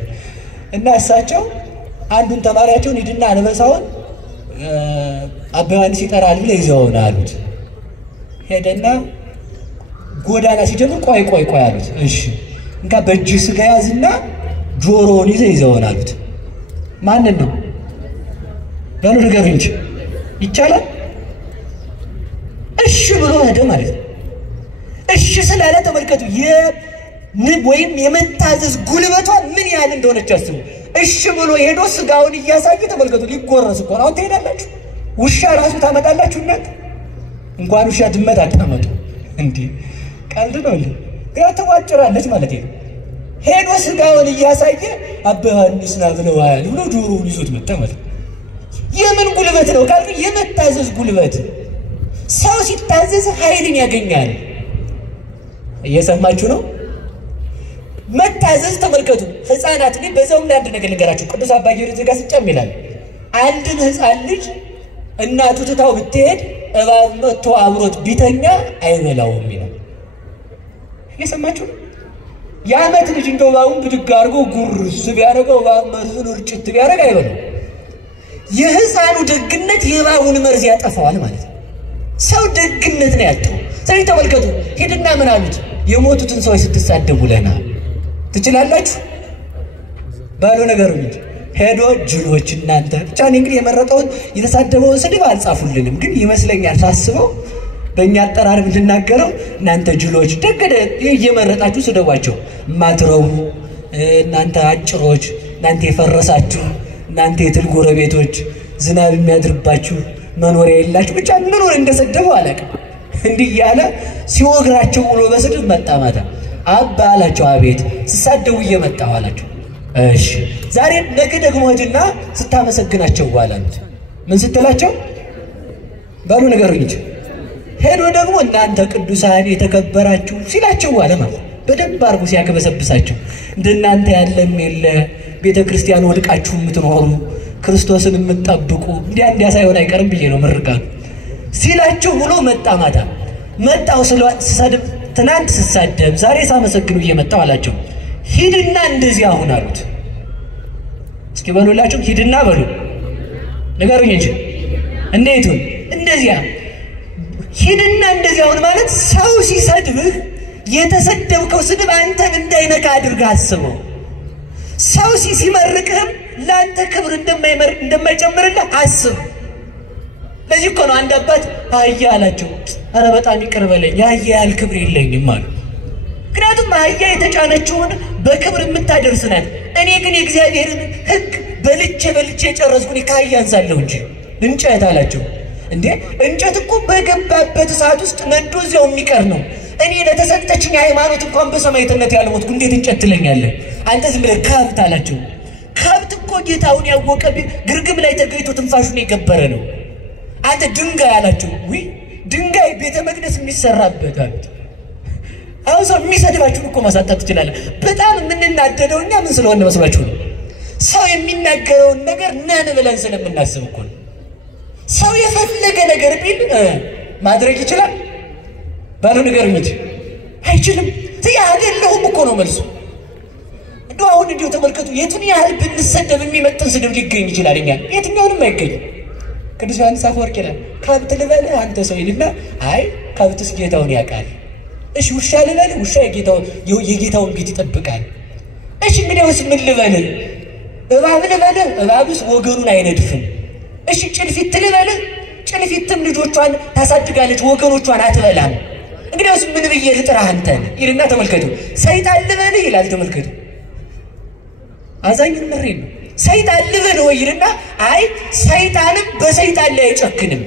እና እሳቸው አንዱን ተማሪያቸውን ሂድና አንበሳውን አባ ዮሐንስ ይጠራል ብለው ይዘውና አሉት። ሄደና ጎዳና ሲጀምር ቆይ አሉት። እሺ እንካ በእጅ ስጋ ያዝና ጆሮውን ይዘውና አሉት። ማንን ነው በሉ ንገሩ እንጂ ይቻላል? እሺ ብሎ ሄደ ማለት ነው። እሺ ስላለ ተመልከቱ ወይም የመታዘዝ ጉልበቷ ምን ያህል እንደሆነች አስቡ። እሺ ብሎ ሄዶ ስጋውን እያሳየ ተመልከቱ። ሊጎረስ እኮ ነው። ትሄዳላችሁ? ውሻ ራሱ ታመጣላችሁ እናንተ? እንኳን ውሻ ድመት አታመጡ እንዴ! ቀልድ ነው እንዴ? ተዋጭራለች ማለት ነው። ሄዶ ስጋውን እያሳየ አባ ዮሐንስ ና ብለዋል ብሎ ጆሮውን ይዞት መጣ ማለት ነው። የምን ጉልበት ነው ካልኩ የመታዘዝ ጉልበት። ሰው ሲታዘዝ ኃይልን ያገኛል። እየሰማችሁ ነው? መታዘዝ ተመልከቱ። ሕፃናት ላይ በዛውም ላይ አንድ ነገር ልንገራችሁ። ቅዱስ አባ ጊዮርጊስ ጋር ሲጨም ይላል አንድን ሕፃን ልጅ እናቱ ትታው ብትሄድ እባብ መጥቶ አብሮት ቢተኛ አይበላውም ይላል። እየሰማችሁ ነው? የዓመት ልጅ እንደው እባቡን ብድግ አድርጎ ጉርስ ቢያደርገው እባብ መርዙን እርጭት ቢያደርግ አይበላው። የሕፃኑ ደግነት የእባቡን መርዝ ያጠፋዋል ማለት ነው። ሰው ደግነት ነው ያጣው። ስለዚህ ተመልከቱ። ሄድና ምን አሉት? የሞቱትን ሰዎች ስትሳደቡ ለና ትችላላችሁ ባሉ ነገሩ እንጂ ሄዶ ጅሎች እናንተ ብቻ ነው እንግዲህ የመረጠውን የተሳደበውን ስድብ አልጻፉልንም፣ ግን ይመስለኛል ሳስበው በእኛ አጠራር ብንናገረው እናንተ ጅሎች ደግደ እየመረጣችሁ ስደቧቸው። ማትረቡ እናንተ አጭሮች፣ እናንተ የፈረሳችሁ፣ እናንተ የትል ጎረቤቶች፣ ዝናብ የሚያድርባችሁ መኖሪያ የላችሁ ብቻ ምን ሆነ እንደሰደቡ አላውቅም። እንዲህ ያለ ሲወግራቸው ብሎ በስድብ መጣ ማታ። አባ አላቸው አቤት ሲሳደቡ እየመጣሁ አላቸው። እሺ ዛሬ ነገ ደግሞ ሄድና ስታመሰግናቸው ዋላሉት። ምን ስትላቸው ባሉ ነገሩኝ እንጂ ሄዶ ደግሞ እናንተ ቅዱሳን የተከበራችሁ ሲላቸው ዋለ ማለት በደንብ አርጎ ሲያከበሰብሳቸው እንደናንተ ያለም የለ ቤተክርስቲያን ወድቃችሁ የምትኖሩ ክርስቶስን የምትጠብቁ እንዲያ ሳይሆን አይቀርም ብዬ ነው ምርቃቱ ሲላቸው ብሎ መጣ ማታ። መጣው ስለሰደብ ትናንት ሲሳደብ ዛሬ ሳመሰግኑ እየመጣው አላቸው። ሂድና እንደዚህ አሁን አሉት። እስኪ በሉላችሁ ሂድና በሉ ነገሩኝ እንጂ እንዴት ነው እንደዚያ ሂድና እንደዚህ አሁን ማለት ሰው ሲሰድብህ የተሰደብከው ስድብ አንተን እንዳይነካ አድርገህ አስበው። ሰው ሲመርቅህም ላንተ ክብር እንደማይጨምርልህ አስብ። ለዚህ እኮ ነው አንድ አባት አህያ አላቸው። ኧረ በጣም ይቅር በለኝ አህያ ያህል ክብር የለኝም አሉ። ምክንያቱም አህያ የተጫነችውን በክብር የምታደርስ ናት። እኔ ግን የእግዚአብሔርን ሕግ በልቼ የጨረስኩኝ ከአህያ አንሳለሁ እንጂ እንጨት አላቸው። እንዴ እንጨት እኮ በገባበት እሳት ውስጥ ነዶ እዚያው የሚቀር ነው። እኔ ለተሰጠችኝ ሃይማኖት እንኳን በሰማዕትነት ያልሞትኩ እንዴት እንጨት ትለኛለህ አንተ? ዝም ብለህ ከብት አላቸው። ከብት እኮ ጌታውን ያወቀ ግርግም ላይ ተገይቶ ትንፋሹን የገበረ ነው። አንተ ድንጋይ አላቸው። ውይ ድንጋይ ቤተ መቅደስ የሚሰራበት አሉት። አሁን ሰው የሚሰድባችሁን እኮ ማሳጣት ትችላለህ። በጣም የምንናደደው እኛ ምን ስለሆነ መስሏችሁ ነው? ሰው የሚናገረውን ነገር ነን ብለን ስለምናስብ እኮ ነው። ሰው የፈለገ ነገር ቢል ማድረግ ይችላል ባሉ ነገር እንጂ አይችልም። አይደለሁም እኮ ነው መልሱ። እንደው አሁን እንዲሁ ተመልከቱ። የቱን ያህል ብንሰደብ የሚመጥን ስድብ ሊገኝ ይችላል? እኛ የትኛውንም አይገኝም። ቅዱስ ዮሐንስ አፈወርቅ ይላል ከብት ልበልህ አንተ ሰው ይልና አይ ከብትስ ጌታውን ያውቃል። እሺ ውሻ ልበልህ ውሻ የጌታውን ቤት ይጠብቃል። እሺ እንግዲያውስ ምን ልበልህ? እባብ ልበልህ እባብስ ወገኑን አይነድፍም። እሺ ጭልፊት ልበልህ ጭልፊትም ልጆቿን ታሳድጋለች ወገኖቿን አትበላም። እንግዲያውስ ምን ብዬ ልጥራህ አንተን ይልና ተመልከቱ። ሰይጣን ልበልህ ይላል ተመልከቱ። አዛኝ ምሬ ነው። ሰይጣን ልበልህ ይልና አይ ሰይጣንም በሰይጣን ላይ አይጨክንም።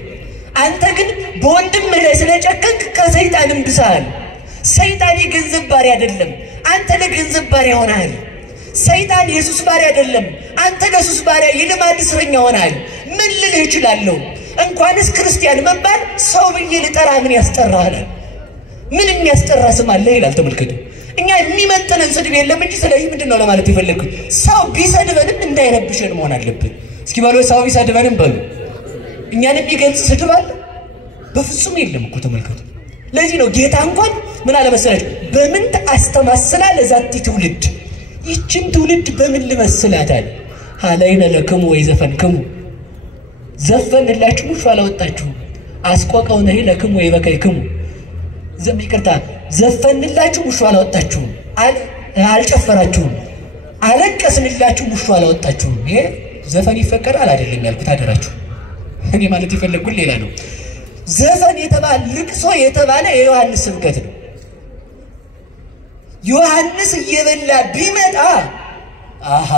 አንተ ግን በወንድም ላይ ስለጨከንክ ከሰይጣንም ብሳል። ሰይጣን የገንዘብ ባሪያ አይደለም፣ አንተ ለገንዘብ ባሪያ ሆነሃል። ሰይጣን የሱስ ባሪያ አይደለም፣ አንተ ለሱስ ባሪያ የልማድ እስረኛ ሆነሃል። ምን ልልህ እችላለሁ? እንኳንስ ክርስቲያን መባል ሰው ብዬ ልጠራ ምን ያስጠራሃል? ምን የሚያስጠራ ስም አለ ይላል ተመልከቱ። እኛ የሚመጥነን ስድብ የለም እንጂ ስለዚህ ምንድነው ለማለት የፈለኩት? ሰው ቢሰድበንም እንዳይረብሽን መሆን አለብን። እስኪ ባሉ ሰው ቢሰድበንም በሉ እኛን የሚገልጽ ስድብ አለ? በፍጹም የለም እኮ ተመልከቱ። ለዚህ ነው ጌታ እንኳን ምን አለ መሰላችሁ? በምን አስተማስላለ ዛቲ ትውልድ፣ ይችን ትውልድ በምን ልመስላታል? ሀላይነ ለክሙ ወይ ዘፈንክሙ፣ ዘፈንላችሁ ሙሾ አላወጣችሁ። አስቆቀውነ ለክሙ ወይ በከይክሙ፣ ይቅርታ ዘፈንላችሁ ሙሾ አላወጣችሁ፣ አልጨፈራችሁም። አለቀስንላችሁ ሙሾ አላወጣችሁ። ይሄ ዘፈን ይፈቀዳል አይደለም ያልኩት አደራችሁ። እኔ ማለት የፈለኩት ሌላ ነው። ዘፈን የተባለ ልቅሶ የተባለ የዮሐንስ ስብከት ነው። ዮሐንስ እየበላ ቢመጣ አሃ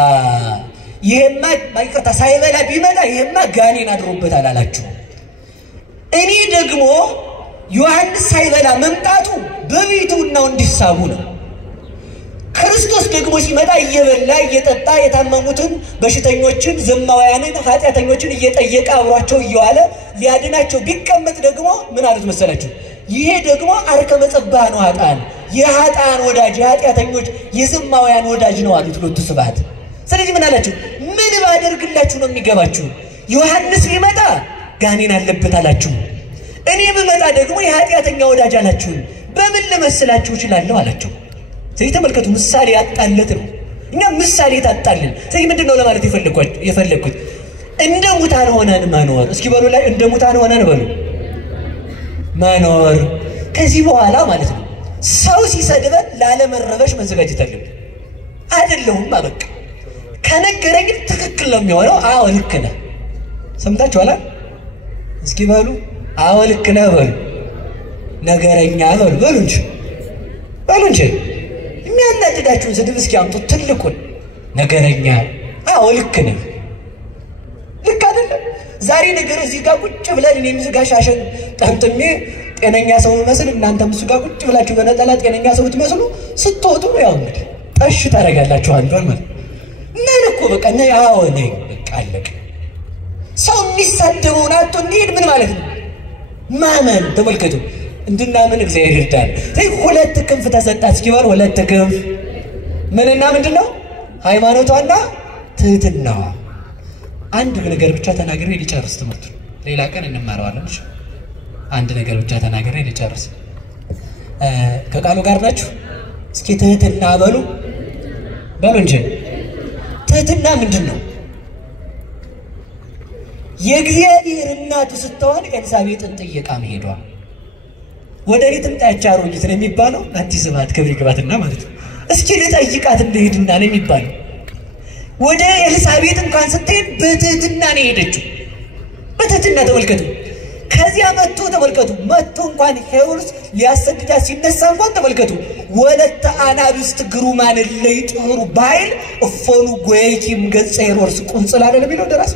ይሄማ ማይቀርታ ሳይበላ ቢመጣ ይሄማ ጋኔን አድሮበታል አላችሁ። እኔ ደግሞ ዮሐንስ ሳይበላ መምጣቱ በቤቱና እንዲሳቡ ነው። ክርስቶስ ደግሞ ሲመጣ እየበላ እየጠጣ የታመሙትን በሽተኞችን ዘማውያንን ኃጢአተኞችን እየጠየቀ አብሯቸው እየዋለ ሊያድናቸው ቢቀመጥ ደግሞ ምን አሉት መሰላችሁ? ይሄ ደግሞ አርከ መጸባህ ነው፣ ኃጥአን የኃጥአን ወዳጅ የኃጢአተኞች የዘማውያን ወዳጅ ነው አሉት ሎቱ ስብሐት። ስለዚህ ምን አላችሁ? ምን ባደርግላችሁ ነው የሚገባችሁ? ዮሐንስ ቢመጣ ጋኔን አለበት አላችሁ፣ እኔ ብመጣ ደግሞ የኃጢአተኛ ወዳጅ አላችሁ። በምን ልመስላችሁ እችላለሁ አላቸው። ስለዚህ ተመልከቱ፣ ምሳሌ ያጣለት ነው። እኛ ምሳሌ ታጣልን። ስለዚህ ምንድነው ለማለት የፈለኩት? እንደ ሙታን ሆነን መኖር። እስኪ በሉ ላይ እንደ ሙታን ሆነን በሉ መኖር። ከዚህ በኋላ ማለት ነው ሰው ሲሰድበን ላለመረበሽ መዘጋጀት አለብን። አይደለሁም በቃ ከነገረኝ ትክክል ነው የሚሆነው። አዎ ልክ ነህ። ሰምታችኋል? እስኪ በሉ አዎ ልክ ነህ በሉ። ነገረኛ በሉ እንጂ የሚያናድዳችሁን ስድብ እስኪ አምጡት። ትልቁን ነገረኛ። አዎ ልክ ነህ። ልክ አይደለም? ዛሬ ነገር እዚህ ጋር ቁጭ ብለን እኔም እዚህ ጋር ሻሸን ጠምጥሜ ጤነኛ ሰው መስል እናንተም እሱ ጋር ቁጭ ብላችሁ በነጠላ ጤነኛ ሰው ብትመስሉ ስትወጡ ያው እንግዲህ ጠሽ ታደርጋላችሁ አንዷን ማለት ምን እኮ በቃ አዎ ነኝ በቃ አለቀ። ሰው የሚሳደበውን አጥቶ እንዲሄድ ምን ማለት ነው? ማመን። ተመልከቱ እንድናምን እግዚአብሔር ይርዳል። ስለዚህ ሁለት ክንፍ ተሰጣት። እስኪ በል ሁለት ክንፍ። ምንና ምንድነው? ሃይማኖቷና ትህትናዋ። አንድ ነገር ብቻ ተናግሬ ሊጨርስ ትምህርቱ ሌላ ቀን እንማረዋለን። እሺ አንድ ነገር ብቻ ተናግሬ ሊጨርስ። ከቃሉ ጋር ናችሁ? እስኪ ትህትና በሉ እንጂ ትህትና ምንድነው? የእግዚአብሔር እናቱ ስትሆን ኤልሳቤጥን ጥየቃ መሄዷ። ወደ እኔ ትምጣ ያቻሮኝት ነው የሚባለው። አዲስ ስብሐት ክብር ይግባትና ማለት ነው። እስኪ ልጠይቃት እንደሄድና ነው የሚባለው። ወደ ኤልሳቤጥ እንኳን ስትሄድ በትህትና ነው የሄደችው። በትህትና ተመልከቱ። ከዚያ መጥቶ እንኳን ሄሮድስ ሊያሰድዳት ሲነሳ እንኳን ተመልከቱ። ወለተ አናብስት ግሩማን ለይጥሩ ባይል እፎኑ ጎይኪም ገጸ ሄሮድስ ቁንጽል አይደል የሚለው ደራሲ።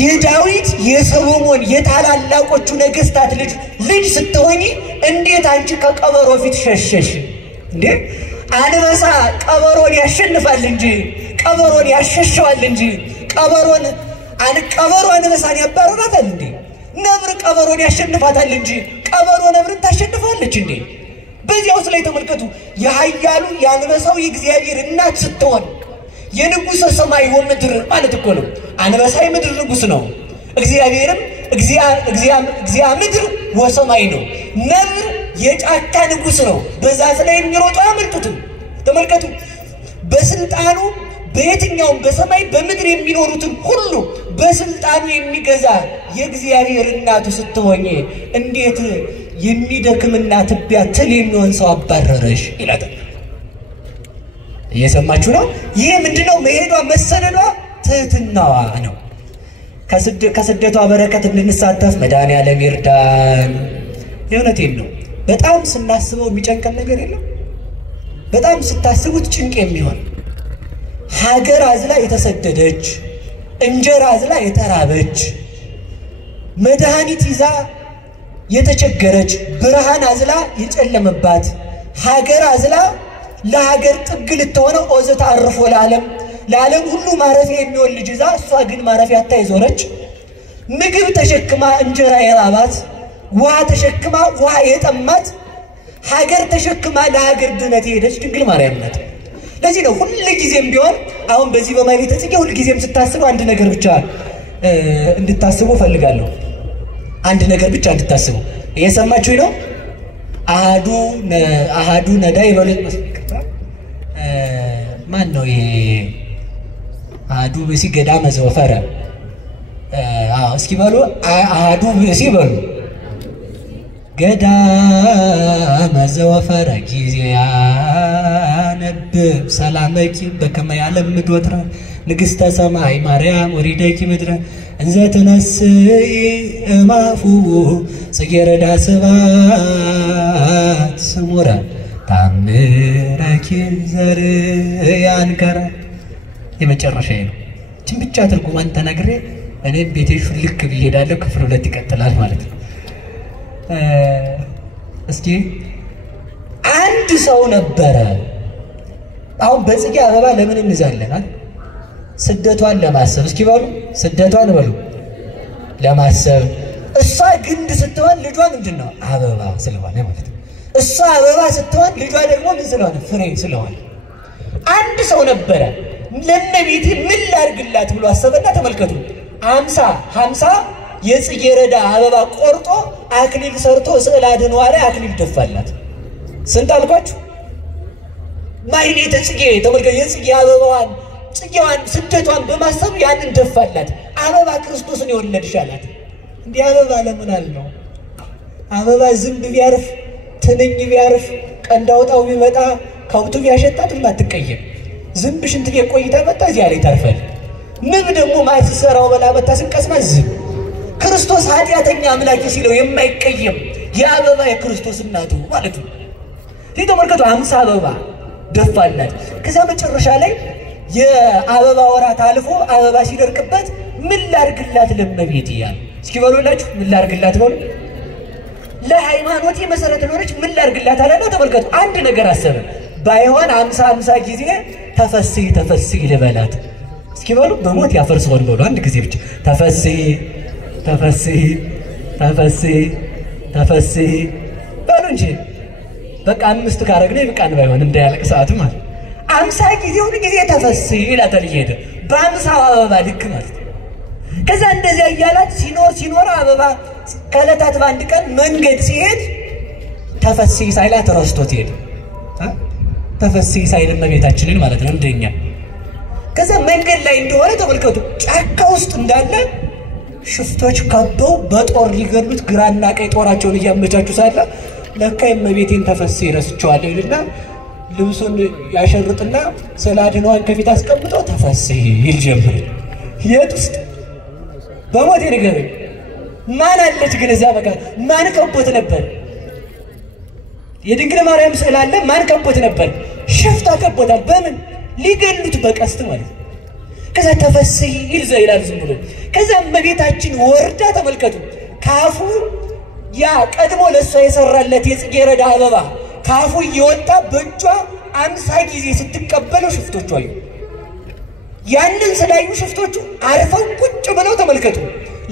የዳዊት የሰሎሞን የታላላቆቹ ነገስታት ልጅ ስትሆኚ እንዴት አንቺ ከቀበሮ ፊት ሸሸሽ እንዴ? አንበሳ ቀበሮን ያሸንፋል እንጂ ቀበሮን ያሸሸዋል እንጂ ቀበሮ አንበሳን ያባረራታል እንዴ? ነብር ቀበሮን ያሸንፋታል እንጂ ቀበሮ ነብርን ታሸንፋለች እንዴ? በዚያውስ ላይ ተመልከቱ። የኃያሉ የአንበሳው የእግዚአብሔር እናት ስትሆን የንጉሥ ሰማይ ወምድር ማለት እኮ ነው። አንበሳ የምድር ንጉሥ ነው። እግዚአብሔርም እግዚአ ምድር ወሰማይ ነው። ነብር የጫካ ንጉሥ ነው። በዛፍ ላይ የሚሮጡ አያመልጡትም። ተመልከቱ። በስልጣኑ በየትኛውም በሰማይ በምድር የሚኖሩትን ሁሉ በስልጣኑ የሚገዛ የእግዚአብሔር እናቱ ስትሆኚ እንዴት የሚደክምና ትቢያ ትል የሚሆን ሰው አባረረሽ ይላታል። እየሰማችሁ ነው? ይሄ ምንድነው? መሄዷ መሰደዷ ትህትናዋ ነው። ከስደቷ በረከት እንድንሳተፍ መድኃኔዓለም ይርዳን። የእውነቴን ነው። በጣም ስናስበው የሚጨንቀን ነገር የለም። በጣም ስታስቡት ጭንቅ የሚሆን ሀገር አዝላ የተሰደደች፣ እንጀራ አዝላ የተራበች፣ መድኃኒት ይዛ የተቸገረች፣ ብርሃን አዝላ የጨለመባት ሀገር አዝላ ለሀገር ጥግ ልትሆነው ኦዘታ አርፎ ለዓለም ሁሉ ማረፊያ የሚሆን ልጅ ይዛ እሷ ግን ማረፊያ አታ የዞረች፣ ምግብ ተሸክማ እንጀራ የራባት፣ ውሃ ተሸክማ ውሃ የጠማት፣ ሀገር ተሸክማ ለሀገር ድነት የሄደች ድንግል ማርያም ናት። ለዚህ ነው ሁሉ ጊዜም ቢሆን አሁን በዚህ በማኅሌተ ጽጌ ሁሉ ጊዜም ስታስቡ አንድ ነገር ብቻ እንድታስቡ ፈልጋለሁ። አንድ ነገር ብቻ እንድታስቡ። እየሰማችሁ ነው? አሃዱ ነዳይ በሉት መስከታ ማን ነው ይሄ? አሃዱ ብእሲ ገዳመ ዘወፈረ። እስኪ በሉ አሃዱ ብእሲ በሉ ገዳመ ዘወፈረ ጊዜያ ነብብ ሰላመኪ በከመ ያለምድ ወትረ ንግሥተ ሰማይ ማርያም ወሪደኪ ምድረ እንዘ ተነስኢ እማፉ ጽጌረዳ ስባት ስሙረ ታምረኪ ዘርያንከራ። የመጨረሻዬ ነው። እችን ብቻ ትርጉማን ተናግሬ እኔም ቤቴ ሹልክ ብዬ እሄዳለሁ። ክፍል 2 ይቀጥላል ማለት ነው። እስኪ አንድ ሰው ነበረ አሁን በጽጌ አበባ ለምን እንዛለን? ስደቷን ለማሰብ። እስኪ በሉ ስደቷን በሉ ለማሰብ። እሷ ግንድ ስትሆን ልጇ ምንድነው? አበባ ስለሆነ ማለት ነው። እሷ አበባ ስትሆን ልጇ ደግሞ ምን ስለሆነ? ፍሬ ስለሆነ። አንድ ሰው ነበረ ለእመቤቴ ምን ላድርግላት ብሎ አሰበና ተመልከቱ 50 የጽጌረዳ አበባ ቆርጦ አክሊል ሰርቶ ስዕል አድኗ ላይ አክሊል ደፋላት። ስንት አልኳችሁ? ማይሌተ ጽጌ ተመልከቱ። የጽጌ አበባዋን ጽጌዋን ስደቷን በማሰብ ያንን ደፋላት። አበባ ክርስቶስን የወለድሻላት። እንዲህ አበባ ለምን አልነው? አበባ ዝንብ ቢያርፍ ትንኝ ቢያርፍ ቀንዳውጣው ቢመጣ ከብቱ ቢያሸጣት ማትቀየም። ዝንብ ሽንት ቤት ቆይታ መጣ እዚያ ላይ ታርፋል። ንብ ደግሞ ማይሰራው በላ በታስንቀስማ ዝም ክርስቶስ ኃጢአተኛ አምላክ ሲለው የማይቀየም የአበባ የክርስቶስ እናቱ ማለት ነው። ተመልከቱ 50 አበባ ደፋላት። ከዛ መጨረሻ ላይ የአበባ ወራት አልፎ አበባ ሲደርቅበት ምን ላድርግላት ለእመቤቴ ይላል። እስኪ በሉላችሁ ምን ላድርግላት በሉ። ለሃይማኖቴ መሰረት ሆነች ምን ላድርግላት አለና ተመልከቱ አንድ ነገር አሰበ። ባይሆን 50 ጊዜ ተፈስሒ ልበላት። እስኪ በሉ በሞት ያፈርሰውን በሉ አንድ ጊዜ ብቻ ተፈስሒ በሉ እንጂ በቃ 5 ካረግነ ይብቃን ባይሆን እንዳያለቅ ሰዓቱ ማለት 50 ጊዜ ሁሉ ጊዜ ተፈስሒ ይላታል እየሄደ በ50 አበባ ልክ ማለት። ከዛ እንደዚያ እያላት ሲኖር አበባ ከዕለታት በአንድ ቀን መንገድ ሲሄድ ተፈስሒ ሳይላት ረስቶት ሄደ። ተፈስሒ ሳይል እመቤታችንን ማለት ነው እንደኛ። ከዛ መንገድ ላይ እንደሆነ ተመልከቱ ጫካ ውስጥ እንዳለ ሽፍቶች ከበው በጦር ሊገሉት ግራና ቀኝ ጦራቸውን እያመቻቹ ሳለ ለካ እመቤቴን ተፈስሒ ረስቸዋለሁ ይልና ልብሱን ያሸርጥና ስላድኗን ከፊት አስቀምጦ ተፈስሒ ይል ጀመረ። የት ውስጥ በሞት ነገር ማን አለች ግን እዛ በቃ ማን ከቦት ነበር? የድንግል ማርያም ስዕል አለ። ማን ከቦት ነበር? ሽፍታ ከቦታል። በምን ሊገሉት? በቀስት ማለት። ከዛ ተፈስሒ ይላል ዝም ብሎ። ከዛ እመቤታችን ወርዳ ተመልከቱ ካፉ ያ ቀድሞ ለሷ የሰራለት የጽጌረዳ አበባ ካፉ እየወጣ በእጇ 50 ጊዜ ስትቀበለው ሽፍቶቹ አዩ። ያንን ስላዩ ሽፍቶቹ አርፈው ቁጭ ብለው ተመልከቱ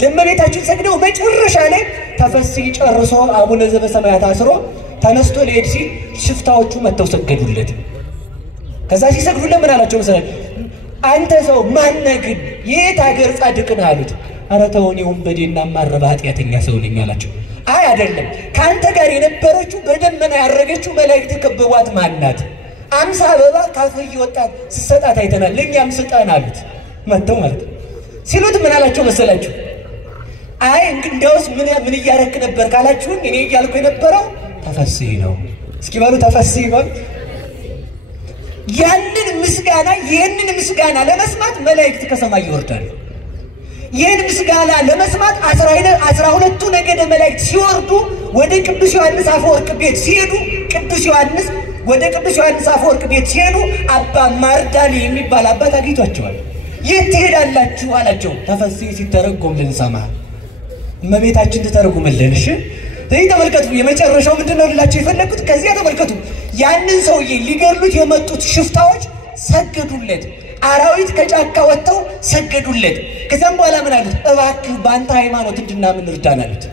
ለእመቤታችን ሰግደው መጨረሻ ላይ ተፈስሒ ጨርሶ አቡነ ዘበሰማያት አስሮ ተነስቶ ሊሄድ ሲል ሽፍታዎቹ መተው ሰገዱለት። ከዛ ሲሰግዱለት ምን አላቸው መሰለኝ? አንተ ሰው ማነህ ግን የት ሀገር ጻድቅ ነህ አሉት። ኧረ ተውኝ ወንበዴና ማረባ ኃጢአተኛ ሰው ነኝ አላቸው። አይ አይደለም ካንተ ጋር የነበረችው በደመና ያረገችው መላእክት ከበቧት ማናት? 50 አበባ ካፍ እየወጣት ስትሰጣት አይተናል ለኛም ስጣን አሉት። መተው ማለት ሲሉት ምን አላቸው መሰላችሁ? አይ እንግዲያውስ ምን እያረክ ነበር ካላችሁ እኔ እያልኩ የነበረው ተፈስሒ ነው። እስኪ በሉ ተፈስሒ በሉ። ያንን ምስጋና ለመስማት መላእክት ከሰማይ ይወርዳሉ። ይህን ምስጋና ለመስማት 12ቱ ነገደ መላእክት ሲወርዱ ወደ ቅዱስ ዮሐንስ አፈወርቅ ቤት ሲሄዱ አባ ማርዳሊ የሚባል አባት አግኝቷቸዋል። የት ትሄዳላችሁ አላቸው። ተፈስሒ ሲተረጎም ልንሰማ እመቤታችን ትተረጉምልን። እሺ ተመልከቱ የመጨረሻው ምንድነው ልላችሁ የፈለኩት? ከዚያ ተመልከቱ ያንን ሰውዬ ሊገሉት የመጡት ሽፍታዎች ሰገዱለት። አራዊት ከጫካ ወጥተው ሰገዱለት። ከዚያም በኋላ ምን አሉት? እባክህ በአንተ ሃይማኖት እንድናምን እርዳን አሉት።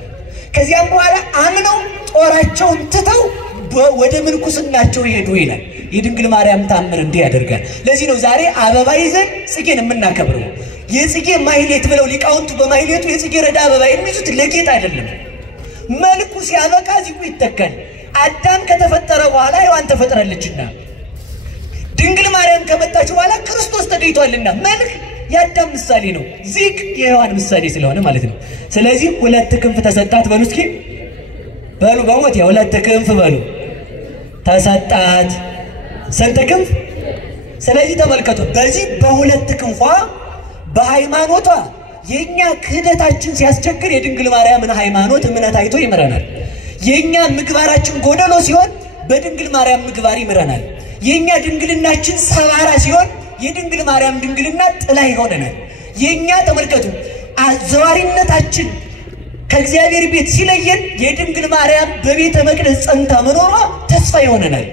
ከዚያም በኋላ አምነው ጦራቸውን ትተው ወደ ምንኩስናቸው ይሄዱ ይላል። የድንግል ማርያም ታምር እንዲህ ያደርጋል። ለዚህ ነው ዛሬ አበባ ይዘን ጽጌን የምናከብረው። የጽጌ ማህሌት ብለው ሊቃውንቱ በማህሌቱ የጽጌረዳ አበባ የሚይዙት ለጌጥ አይደለም። መልኩ ሲያበቃ ዚሁ ይተካል። አዳም ከተፈጠረ በኋላ ሔዋን ተፈጥራለችና ድንግል ማርያም ከመጣች በኋላ ክርስቶስ ተገኝቷልና መልክ የአዳም ምሳሌ ነው፣ ዚቅ የሔዋን ምሳሌ ስለሆነ ማለት ነው። ስለዚህ 2 ክንፍ ተሰጣት በሉ እስኪ በሉ በሞት ያ 2 ክንፍ በሉ ተሰጣት። ስንት ክንፍ? ስለዚህ ተመልከቱ በዚህ በ2 ክንፏ በሃይማኖቷ የኛ ክህደታችን ሲያስቸግር የድንግል ማርያምን ሃይማኖት እምነት አይቶ ይምረናል። የኛ ምግባራችን ጎደሎ ሲሆን በድንግል ማርያም ምግባር ይምረናል። የኛ ድንግልናችን ሰባራ ሲሆን የድንግል ማርያም ድንግልና ጥላ ይሆነናል። የኛ ተመልከቱ አዘዋሪነታችን ከእግዚአብሔር ቤት ሲለየን የድንግል ማርያም በቤተ መቅደስ ጸንታ መኖሯ ተስፋ ይሆነናል።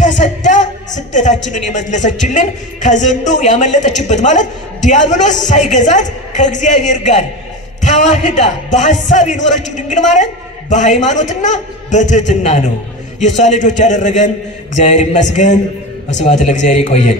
ተሰዳ ስደታችንን የመለሰችልን ከዘንዶ ያመለጠችበት ማለት ዲያብሎስ ሳይገዛት ከእግዚአብሔር ጋር ተዋህዳ በሐሳብ የኖረችው ድንግል ማርያም በሃይማኖትና በትህትና ነው። የሷ ልጆች ያደረገን እግዚአብሔር ይመስገን። ወስብሐት ለእግዚአብሔር። ይቆየን።